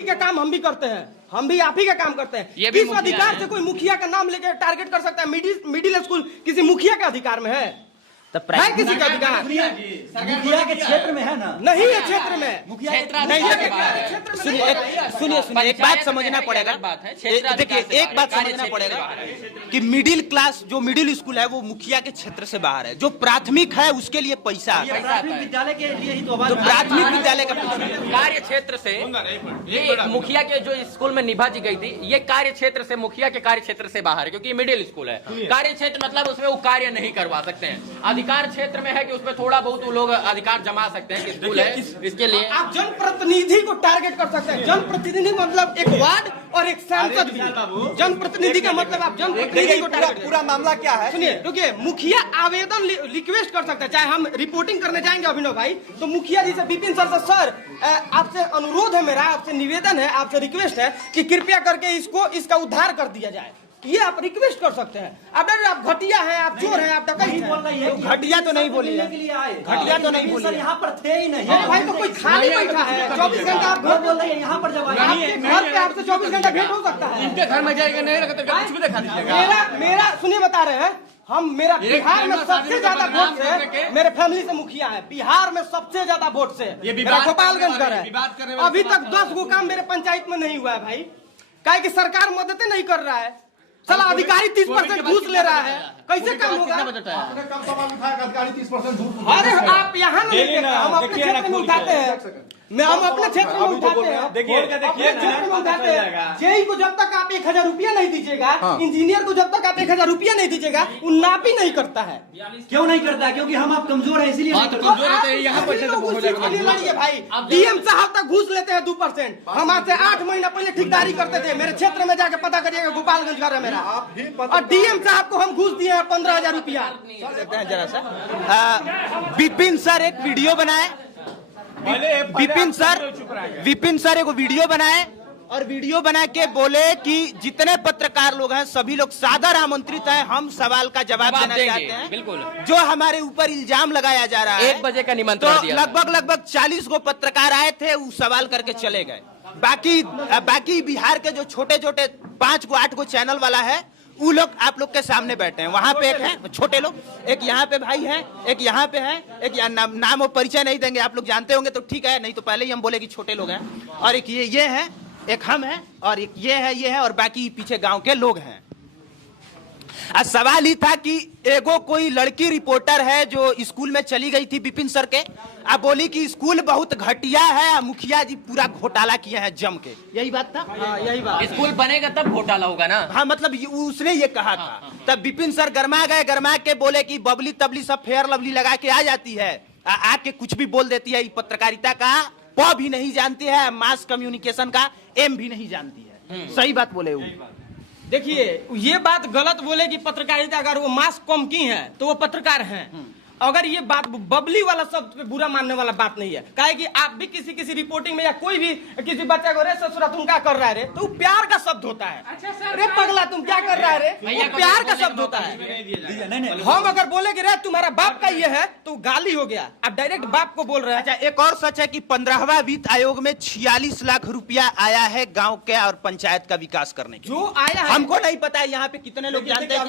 का काम हम भी करते हैं, हम भी आप ही का काम करते हैं। किस अधिकार से कोई मुखिया का नाम लेकर टारगेट कर सकता है? मिडिल स्कूल किसी मुखिया के अधिकार में है? है किसी का अधिकार? मुखिया के क्षेत्र में है ना? नहीं है क्षेत्र में, मुखिया सुनिए एक बात समझना पड़ेगा। देखिए एक बात समझना पड़ेगा कि मिडिल क्लास जो मिडिल स्कूल है वो मुखिया के क्षेत्र से बाहर है। जो प्राथमिक है उसके लिए पैसा आता है, प्राथमिक विद्यालय के लिए ही तो प्राथमिक विद्यालय का कार्य क्षेत्र से ये मुखिया के जो स्कूल में निभा दी गई थी, ये कार्य क्षेत्र से मुखिया के कार्य क्षेत्र से बाहर है, क्योंकि मिडिल स्कूल है। कार्य क्षेत्र मतलब उसमें वो कार्य नहीं करवा सकते हैं। अधिकार क्षेत्र में है कि उसमें थोड़ा बहुत वो लोग अधिकार जमा सकते हैं कि स्कूल है, इसके लिए आप जनप्रतिनिधि को टारगेट कर सकते हैं। जनप्रतिनिधि मतलब एक वार्ड और एक सांसद भी। जनप्रतिनिधि का मतलब आप जनप्रतिनिधि को टारगेट। पूरा मामला क्या है? सुनिए, रुकिए, मुखिया आवेदन रिक्वेस्ट कर सकता है। चाहे हम रिपोर्टिंग करने जाएंगे अभिनव भाई, तो मुखिया जी से विपिन सर से, सर आपसे अनुरोध है, मेरा आपसे निवेदन है, आपसे रिक्वेस्ट है कि कृपया करके इसका उद्धार कर दिया जाए। ये आप रिक्वेस्ट कर सकते हैं। अगर आप घटिया हैं, आप चोर हैं, आप डकैत हैं। बोल रही है घटिया तो नहीं बोली है, घटिया तो नहीं बोली सर, यहाँ पर थे ही नहीं। अरे भाई, तो कोई खाली बैठा है 24 घंटा? आप घर बोल रही है यहाँ पर जब आपके घर पे आपसे 24 घंटा भेंट हो सकता है। इनके घर में जाएगा नहीं लगता तो कुछ भी दिखा दीजिएगा। मेरा सुनिए, बता रहे हैं हम, मेरा बिहार में सबसे ज्यादा वोट से मेरे फैमिली से मुखिया है। बिहार में सबसे ज्यादा वोट से मेरा गोपालगंज घर है। अभी तक 10 गो काम मेरे पंचायत में नहीं हुआ है भाई। काहे कि सरकार मदद नहीं कर रहा है। साला अधिकारी 30% घूस ले रहा है, कैसे काम होगा? कम सवाल उठाएगा अधिकारी 30% झूठ। अरे आप यहाँ नहीं लेते, हम अपने क्षेत्र में उठाते हैं। हम अपने क्षेत्र में उठाते हैं, देखिए क्षेत्र में उठाते हैं। जेई को जब तक आप 1000 रुपया नहीं दीजिएगा, इंजीनियर को जब तक आप 1000 रुपया नहीं दीजिएगा, वो नाप ही नहीं करता है। क्यों नहीं करता? क्योंकि हम आप कमजोर है, इसीलिए भाई। डीएम साहब तक घूस लेते हैं 2%। हम आज से 8 महीना पहले ठेकेदारी करते थे। मेरे क्षेत्र में जाके पता करिएगा, गोपालगंज घर है मेरा। और डीएम साहब को हम घूस दिए हैं 15,000 रुपया। जरा सा विपिन सर एक वीडियो बनाए, विपिन सर एक वीडियो बनाए और वीडियो बना के बोले कि जितने पत्रकार लोग हैं सभी लोग सादर आमंत्रित हैं, हम सवाल का जवाब देना चाहते हैं। बिल्कुल, जो हमारे ऊपर इल्जाम लगाया जा रहा है। 1 बजे का निमंत्रण दिया। लगभग 40 गो पत्रकार आए थे, वो सवाल करके चले गए। बाकी बिहार के जो छोटे 5 गो 8 गो चैनल वाला है, वो लोग आप लोग के सामने बैठे हैं। वहां पे एक है छोटे लोग, एक यहाँ पे भाई है, एक यहाँ पे है, एक नाम और परिचय नहीं देंगे, आप लोग जानते होंगे तो ठीक है, नहीं तो पहले ही हम बोले कि छोटे लोग हैं। और एक ये है, एक हम हैं, और एक ये है और बाकी पीछे गांव के लोग हैं। सवाल ही था कि एगो कोई लड़की रिपोर्टर है जो स्कूल में चली गई थी विपिन सर के, अब बोली कि स्कूल बहुत घटिया है, मुखिया जी पूरा घोटाला किया है जम के। यही बात था। यही बात। स्कूल बनेगा तब घोटाला होगा ना। हाँ, मतलब उसने ये कहा था। तब विपिन सर गरमा गए, गरमा के बोले कि बबली तबली सब फेयर लवली लगा के आ जाती है, आके कुछ भी बोल देती है। पत्रकारिता का प भी नहीं जानती है, मास कम्युनिकेशन का एम भी नहीं जानती है। सही बात बोले वो। देखिए, ये बात गलत बोले कि पत्रकारिता, अगर वो मास कम की है तो वो पत्रकार हैं। अगर ये बात बबली वाला शब्द पे बुरा मानने वाला बात नहीं है। काहे कि आप भी किसी रिपोर्टिंग में या कोई भी किसी बच्चा को, रे ससुरा तुम क्या कर रहा है रे, तो प्यार का शब्द होता है। अच्छा सर, रे पगला तुम क्या कर रहा है रे, वो प्यार का शब्द होता है। हम अगर बोले कि रे तुम्हारा बाप का ये है तो गाली हो गया। आप डायरेक्ट बाप को बोल रहे हैं। अच्छा, एक और सच है कि 15वां वित्त आयोग में 46 लाख रुपया आया है गाँव के और पंचायत का विकास करने के। जो आया है हमको नहीं पता है यहाँ पे कितने लोग जानते हैं।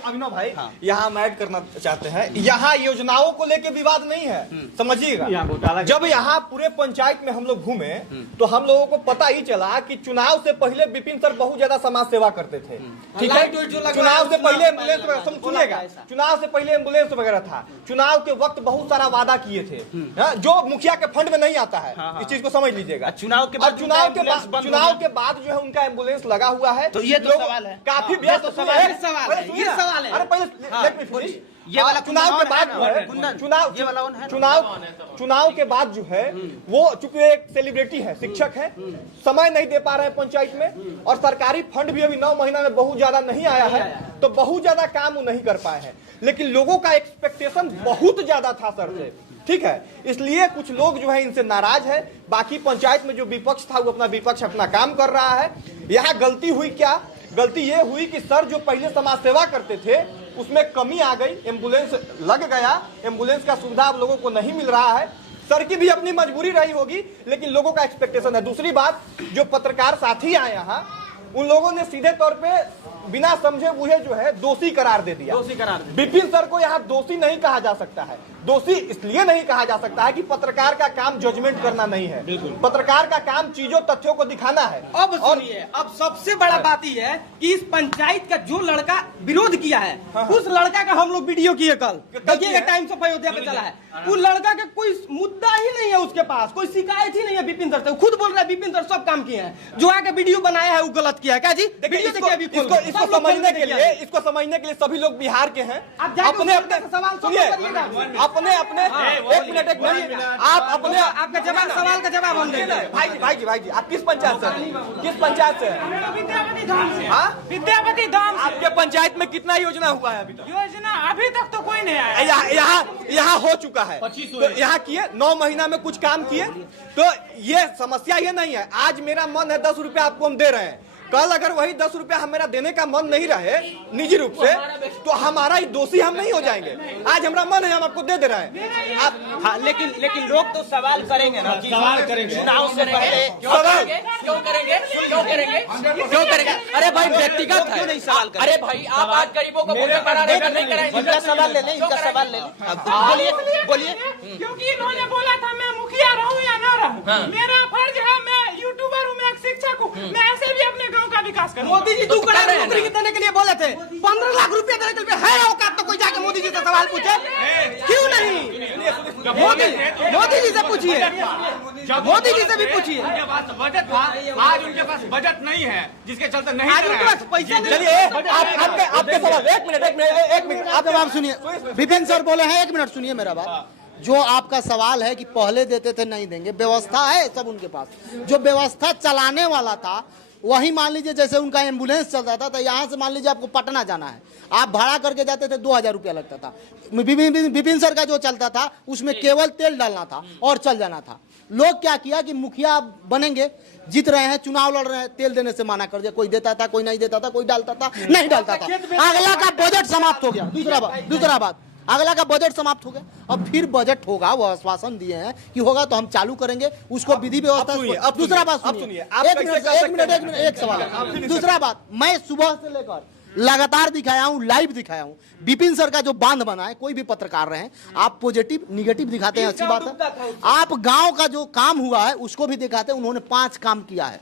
अभिनव भाई, यहाँ हम ऐड करना चाहते हैं, यहाँ योजनाओं को लेके विवाद नहीं है, समझिएगा। जब यहाँ पूरे पंचायत में हम लोग घूमे तो हम लोगों को पता ही चला कि चुनाव से पहले विपिन सर बहुत ज्यादा समाज सेवा करते थे। ठीक है, चुनाव से पहले एम्बुलेंस, सुनिएगा, चुनाव से पहले एम्बुलेंस वगैरह था। चुनाव के वक्त बहुत सारा वादा किए थे जो मुखिया के फंड में नहीं आता है। इस चीज को समझ लीजिएगा। चुनाव के बाद जो है उनका एम्बुलेंस लगा हुआ है। तो ये तो सवाल है, काफी व्यस्त सवाल है। अरे पहले ये वाला चुनाव के बाद चुनाव के बाद जो है वो चूंकि एक सेलिब्रिटी है, शिक्षक है, समय नहीं दे पा रहे हैं पंचायत में, और सरकारी फंड भी अभी 9 महीना में बहुत ज्यादा नहीं आया है, तो बहुत ज्यादा काम वो नहीं कर पाए हैं। लेकिन लोगों का एक्सपेक्टेशन बहुत ज्यादा था सर से, ठीक है, इसलिए कुछ लोग जो है इनसे नाराज है। बाकी पंचायत में जो विपक्ष था वो अपना विपक्ष अपना काम कर रहा है। यहाँ गलती हुई क्या? गलती ये हुई कि सर जो पहले समाज सेवा करते थे उसमें कमी आ गई, एम्बुलेंस लग गया, एम्बुलेंस का सुविधा आप लोगों को नहीं मिल रहा है। सर की भी अपनी मजबूरी रही होगी, लेकिन लोगों का एक्सपेक्टेशन है। दूसरी बात, जो पत्रकार साथी आए यहाँ, उन लोगों ने सीधे तौर पे बिना समझे बुझे जो है दोषी करार दे दिया। दोषी करार दे। विपिन सर को यहाँ दोषी नहीं कहा जा सकता है। दोषी इसलिए नहीं कहा जा सकता है कि पत्रकार का काम जजमेंट करना नहीं है, पत्रकार का काम चीजों तथ्यों को दिखाना है। अब सुनिए, अब सबसे बड़ा बात यह है कि इस पंचायत का जो लड़का विरोध किया है, उस लड़का का हम लोग वीडियो किए कल, देखिएगा टाइम्स ऑफ अयोध्या पे चला है। उस लड़का का कोई मुद्दा ही नहीं है, उसके पास कोई शिकायत ही नहीं है विपिन सर से। वो खुद बोल रहा है विपिन सर सब काम किए हैं, जो आके वीडियो बनाया है वो गलत किया है। क्या जी? वीडियो देखिए अभी खोल के। इसको समझने के लिए, इसको समझने के लिए सभी लोग बिहार के हैं। आप जाके अपने उससे अपने सवाल सुनिए, करिएगा। अपने अपने एक मिनट आप अपने आपका जवाब, सवाल का जवाब हम देंगे। भाई जी आप किस पंचायत से हैं? किस पंचायत से हैं? विद्यापति धाम से। हाँ? विद्यापति धाम से। आपके पंचायत में कितना योजना हुआ है अभी तक? योजना अभी तक तो कोई नहीं आया। यहाँ हो चुका है, तो यहाँ किए 9 महीना में कुछ काम किए, तो ये समस्या ये नहीं है। आज मेरा मन है 10 रुपया आपको हम दे रहे हैं, कल अगर वही 10 रुपया हम मेरा देने का मन नहीं रहे निजी रूप से, तो हमारा ही दोषी हम नहीं हो जाएंगे। आज हमारा मन है, हम आपको दे रहे हैं आप। हाँ, लेकिन लोग तो सवाल करेंगे ना, सवाल करेंगे, चुनाव से पहले क्यों करेंगे? अरे भाई व्यक्तिगत है। क्यों नहीं सवाल करेंगे? अरे भाई आप आज गरीबों को वोट कराने का नहीं कराएंगे। इनका सवाल ले लें, इनका सवाल ले लें। बोलिए। क्योंकि इन्होंने बोला था मैं मुखिया रहूं या ना रहूं, मेरा फर्ज है, मैं यूट्यूबर हूं, मैं एक शिक्षक हूं, मैं ऐसे भी अपने गांव का विकास करूं। मोदी जी 2 करोड़ नौकरी देने के लिए बोले थे, 15 लाख रुपए देने के लिए है औकात तो कोई जाके मोदी जी से सवाल पूछे? क्यों नहीं? मोदी जी से पूछिए, मोदी जी से भी पूछिए। उनके पास बजट था, आज उनके पास बजट नहीं है, जिसके चलते नहीं आज उनके पास पैसा नहीं। चलिए आपके सवाल, एक मिनट आप जवाब सुनिए। विपिन सर बोले हैं, 1 मिनट सुनिए मेरा बात। जो आपका सवाल है कि पहले देते थे नहीं देंगे, व्यवस्था है सब उनके पास। जो व्यवस्था चलाने वाला था वही, मान लीजिए जैसे उनका एम्बुलेंस चलता था, तो यहाँ से मान लीजिए आपको पटना जाना है, आप भाड़ा करके जाते थे, 2000 रुपया लगता था। विपिन सर का जो चलता था उसमें केवल तेल डालना था और चल जाना था। लोग क्या किया कि मुखिया बनेंगे, जीत रहे हैं, चुनाव लड़ रहे हैं, तेल देने से मना कर दिया। कोई देता था, कोई नहीं देता था, कोई डालता था, नहीं डालता था। अगला का बजट समाप्त हो गया। दूसरा बात, अगला का बजट समाप्त हो गया। अब फिर बजट होगा, वो आश्वासन दिए हैं कि होगा तो हम चालू करेंगे उसको, विधि व्यवस्था। दूसरा बात सुनिए, एक सवाल है। दूसरा बात, मैं सुबह से लेकर लगातार दिखाया हूं, लाइव दिखाया हूं, विपिन सर का जो बांध बना है, कोई भी पत्रकार रहे, आप पॉजिटिव निगेटिव दिखाते हैं, अच्छी बात है। आप गांव का जो काम हुआ है उसको भी दिखाते हैं। उन्होंने 5 काम किया है।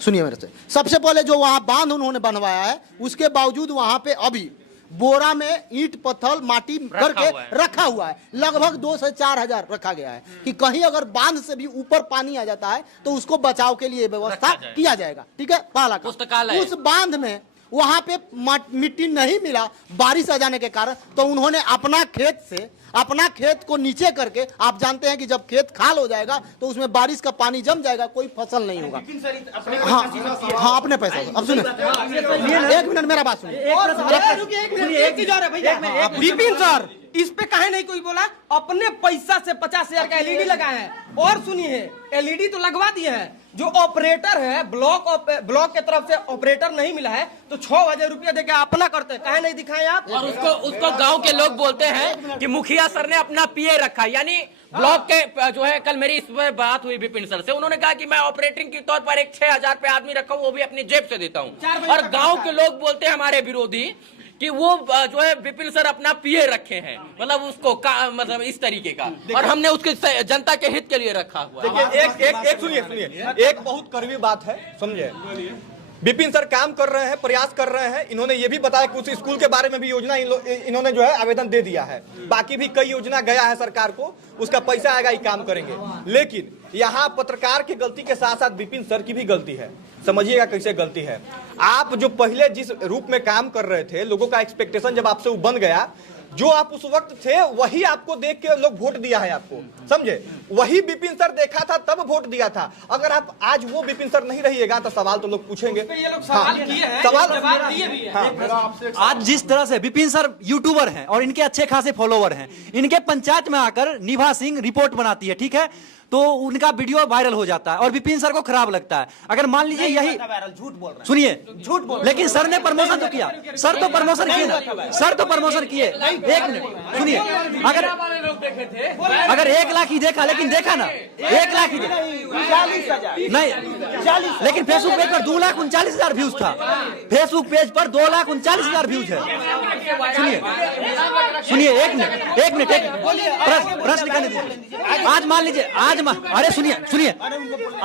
सुनिए मेरे से, सबसे पहले जो वहां बांध उन्होंने बनवाया है, उसके बावजूद वहां पे अभी बोरा में ईंट पत्थर माटी करके रखा हुआ है। लगभग 2 से 4 हजार रखा गया है कि कहीं अगर बांध से भी ऊपर पानी आ जाता है तो उसको बचाव के लिए व्यवस्था किया जाएगा। ठीक है, पहला काम। उस बांध में वहां पे मिट्टी नहीं मिला बारिश आ जाने के कारण, तो उन्होंने अपना खेत को नीचे करके, आप जानते हैं कि जब खेत खाल हो जाएगा तो उसमें बारिश का पानी जम जाएगा, कोई फसल नहीं होगा। हाँ, अपने पैसे। अब सुनिए, 1 मिनट मेरा बात सुनिए। विपिन सर इस पे काहे नहीं कोई बोला? अपने पैसा से 50,000 का एलईडी लगाए हैं। और सुनिए, एलईडी तो लगवा दिए हैं। जो ऑपरेटर है, ब्लॉक के तरफ से ऑपरेटर नहीं मिला है, तो 6,000 रुपया देके अपना करते हैं। काहे नहीं दिखाए आप? और उसको गांव के लोग बोलते हैं कि मुखिया सर ने अपना पीए रखा। यानी ब्लॉक के जो है, कल मेरी इस पर बात हुई विपिन सर से, उन्होंने कहा कि मैं ऑपरेटिंग के तौर पर एक 6,000 पे आदमी रखा हूं, वो भी अपनी जेब से देता हूं। और गांव के लोग बोलते हैं हमारे विरोधी कि वो जो है विपिन सर अपना पीए रखे हैं, मतलब उसको मतलब इस तरीके का, और हमने उसके जनता के हित के लिए रखा हुआ। देखिए, सुनिए, एक बहुत कड़वी बात है, समझे। विपिन सर काम कर रहे हैं, प्रयास कर रहे हैं। इन्होंने ये भी बताया कि उस स्कूल के बारे में भी योजना इन्होंने जो है आवेदन दे दिया है। बाकी भी कई योजना गया है सरकार को, उसका पैसा आएगा, ये काम करेंगे। लेकिन यहाँ पत्रकार की गलती के साथ साथ विपिन सर की भी गलती है। समझिएगा कैसे गलती है। आप जो पहले जिस रूप में काम कर रहे थे, लोगों का एक्सपेक्टेशन जब आपसे बन गया, जो आप उस वक्त थे वही आपको देख के लोग वोट दिया है आपको, समझे। वही विपिन सर देखा था तब वोट दिया था। अगर आप आज वो विपिन सर नहीं रहिएगा तो सवाल तो लोग पूछेंगे। ये लोग सवाल किए हैं, सवाल दिए भी हैं। आज जिस तरह से विपिन सर यूट्यूबर हैं और इनके अच्छे खासे फॉलोवर हैं, इनके पंचायत में आकर निभा सिंह रिपोर्ट बनाती है, ठीक है, तो उनका वीडियो वायरल हो जाता है और विपिन सर को खराब लगता है। अगर मान लीजिए यही झूठ बोल रहा सुनिए, झूठ बोल लेकिन सर ने प्रमोशन तो किया, सर तो प्रमोशन किए ना, सर तो प्रमोशन किए। एक मिनट सुनिए, अगर 1 लाख ही देखा, लेकिन देखा ना 1 लाख ही देखा 40,000 नहीं, लेकिन फेसबुक पेज पर 2,39,000 व्यूज था, फेसबुक पेज पर 2,39,000 व्यूज है। सुनिए एक मिनट प्रश्न करने दीजिए। आज मान लीजिए अरे सुनिए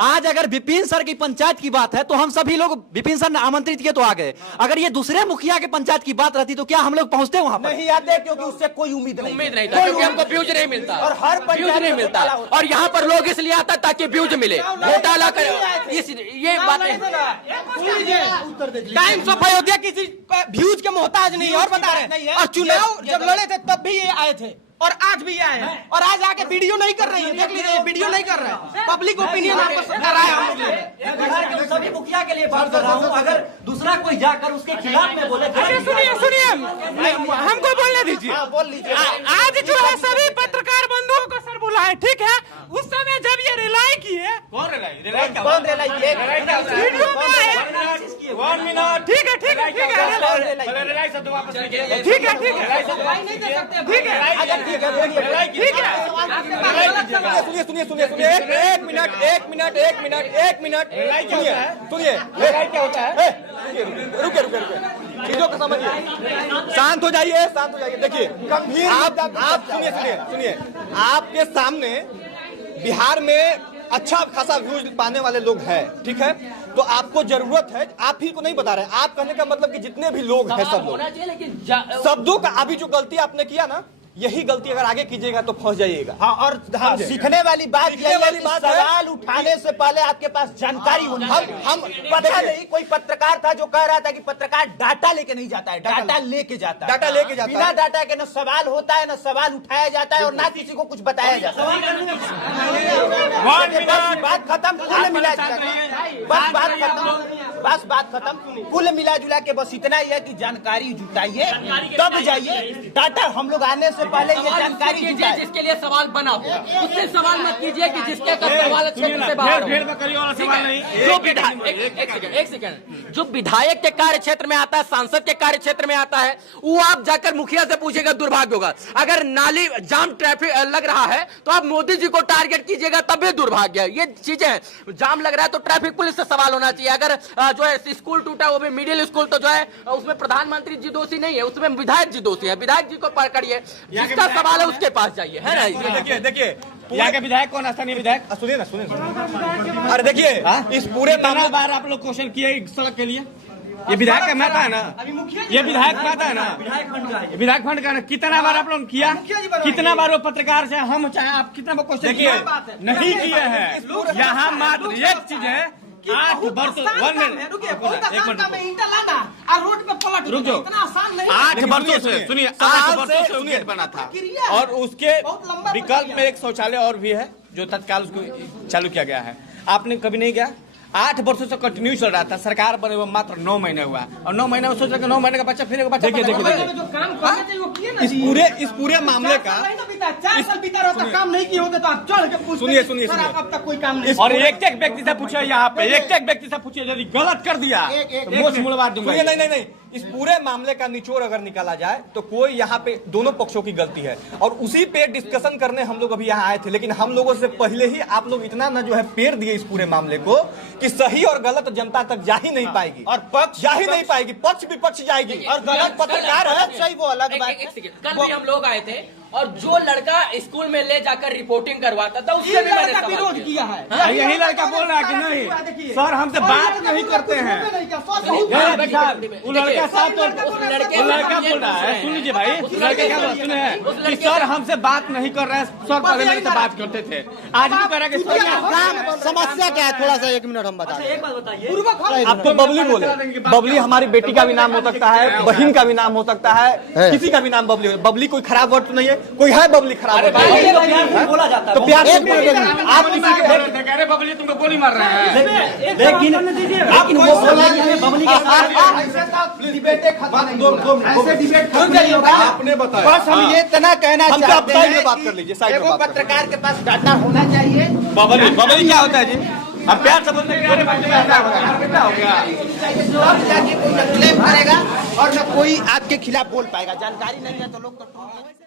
आज अगर विपिन सर की पंचायत की बात है तो हम सभी लोग विपिन सर ने आमंत्रित किए तो आ गए। अगर ये दूसरे मुखिया के पंचायत की बात रहती तो क्या हम लोग पहुंचते वहां पर? नहीं आते, क्योंकि उससे कोई उम्मीद नहीं था, क्योंकि हमको व्यूज नहीं मिलता और हर व्यूज नहीं मिलता। और यहाँ पर लोग इसलिए आता ताकि व्यूज मिले, घोटाला करे, ये बातें। टाइम्स ऑफ अयोध्या किसी व्यूज के मोहताज नहीं है और बता रहे हैं। और चुनाव जब लड़े थे तब भी ये आए थे और आज भी आए हैं और आज आके वीडियो नहीं कर रही है। देख लीजिए वीडियो नहीं कर रहे हैं, पब्लिक ओपिनियन आपको कर रहा है हम लोग। सभी मुखिया के लिए बात कर रहा हूँ, अगर दूसरा कोई जाकर उसके खिलाफ में बोले। सुनिए हमको बोलने दीजिए। बोल लीजिए। आज जो है सभी पत्रकार बंधुओं को सर बुलाए, ठीक है। उस समय जब ये रिलाई किए, कौन रिलाई किए? वीडियो में आए। ठीक है ठीक है ठीक है ठीक है ठीक है ठीक है। सुनिए एक मिनट सुनिए क्या होता है। रुके चीजों को समझिए, शांत हो जाइए। देखिए गंभीर आप सुनिए आपके सामने बिहार में अच्छा खासा व्यूज पाने वाले लोग हैं, ठीक है। तो आपको जरूरत है, आप ही को नहीं बता रहे, आप कहने का मतलब कि जितने भी लोग हैं सब लोग, शब्दों का अभी जो गलती आपने किया ना, यही गलती अगर आगे कीजिएगा तो फंस जाइएगा। हाँ, और सीखने वाली बात सवाल उठाने से पहले आपके पास जानकारी होनी चाहिए। हम पता नहीं, कोई पत्रकार था जो कह रहा था कि पत्रकार डाटा लेके नहीं जाता है, डाटा लेके जाता है। बिना डाटा के न सवाल होता है, न सवाल उठाया जाता है और ना किसी को कुछ बताया जाता है। बात खत्म, कुल मिला बस बात खत्म। कुल मिला जुला के बस इतना ही है कि जानकारी जुटाइए, तब जाइए। डाटा हम लोग आने से पहले ये जानकारी कीजिए जिसके लिए सवाल बना हो, उससे सवाल मत कीजिए कि जिसके सवाल क्षेत्र से बाहर हो। जो विधायक एक सेकंड जो विधायक के कार्य क्षेत्र में आता है, सांसद के कार्य क्षेत्र में आता है, वो आप जाकर मुखिया से पूछेगा, दुर्भाग्य होगा। अगर नाली जाम ट्रैफिक लग रहा है तो आप मोदी जी को टारगेट कीजिएगा, तब भी दुर्भाग्य है। ये चीजें हैं, जाम लग रहा है तो ट्रैफिक पुलिस से सवाल होना चाहिए। अगर जो है स्कूल टूटा, वो भी मिडिल स्कूल, तो जो है उसमें प्रधानमंत्री जी दोषी नहीं है, उसमें विधायक जी दोषी है। विधायक जी को पकड़िए, जिसका सवाल है उसके पास जाइए, है ना। देखिए यहाँ के विधायक कौन, स्थानीय विधायक? सुनिए अरे देखिए इस पूरे कितना बार आप लोग क्वेश्चन किए इस सड़क के लिए? ये विधायक का महत्व है ना, ये विधायक महत्व है ना, विधायक फंड का ना। कितना बार आप लोग किया, कितना बार वो पत्रकार से हम चाहे आप कितना बार क्वेश्चन किए नहीं किए हैं। यहाँ मात्र एक चीज है, 8 वर्ष 1 मिनट रुक जाओ। 8 वर्षों से सुनिए, 8 वर्षों से गेट बना था और उसके विकल्प में एक शौचालय और भी है जो तत्काल उसको चालू किया गया है। आपने कभी नहीं गया? 8 वर्षों से कंटिन्यू चल रहा था। सरकार बने हुए मात्र 9 महीने हुआ और 9 महीने में सोच रहे 9 महीने का बच्चा फिर बच्चा। देखिए इस पूरे मामले का 4 साल बीता रहा था, काम नहीं किए होते तो आप चढ़ के पूछते। सुनिए अब तक कोई काम नहीं। और एक व्यक्ति से पूछे, यहाँ पे एक व्यक्ति से पूछे, यदि गलत कर दिया तो मोछ मुड़वा दूंगा। नहीं इस पूरे मामले का निचोड़ अगर निकाला जाए तो कोई यहाँ पे दोनों पक्षों की गलती है और उसी पे डिस्कशन करने हम लोग अभी यहाँ आए थे। लेकिन हम लोगों से पहले ही आप लोग इतना ना जो है पेड़ दिए इस पूरे मामले को कि सही और गलत जनता तक जा ही नहीं पाएगी और पक्ष जा ही नहीं पाएगी, पक्ष विपक्ष जाएगी और गलत पत्रकार है सही वो अलग बात। कल भी हम लोग आए थे और जो लड़का स्कूल में ले जाकर रिपोर्टिंग करवाता था उससे भी मैंने विरोध किया है। यही लड़का बोल रहा है कि नहीं सर हमसे बात नहीं करते हैं। वो लड़का साथ लड़का बोल रहा है, सुन लीजिए भाई, लड़के क्या सुने हैं कि सर हमसे बात नहीं कर रहे हैं, सर पहले मेरे से बात करते थे, आज भी कर रहे हैं। समस्या क्या है, थोड़ा सा 1 मिनट हम बता। एक बात बताइए, आप तो बबली बोले, बबली हमारी बेटी का भी नाम हो सकता है, बहन का भी नाम हो सकता है, किसी का भी नाम बबली हो। बबली कोई खराब वर्ड तो नहीं है, कोई है बबली खराब वर्ड? बोला जाता है तो प्यार से आप किसी के अरे बबली तुमको गोली मार रहे हैं। लेकिन वो बोला कि हमें बबली के साथ आपने बताया। बस हम ये इतना कहना हम चाहते साइड में हैं बात कर लीजिए, साइड में एगो बात कर पत्रकार के पास डाटा होना चाहिए। बबली क्या होता है जी? अब प्यार से बोलते हैं, अरे बेटा हो गया। तब जाके कोई न क्लेम करेगा और न कोई आपके खिलाफ बोल पाएगा। जानकारी नहीं है तो लोग कंट्रोल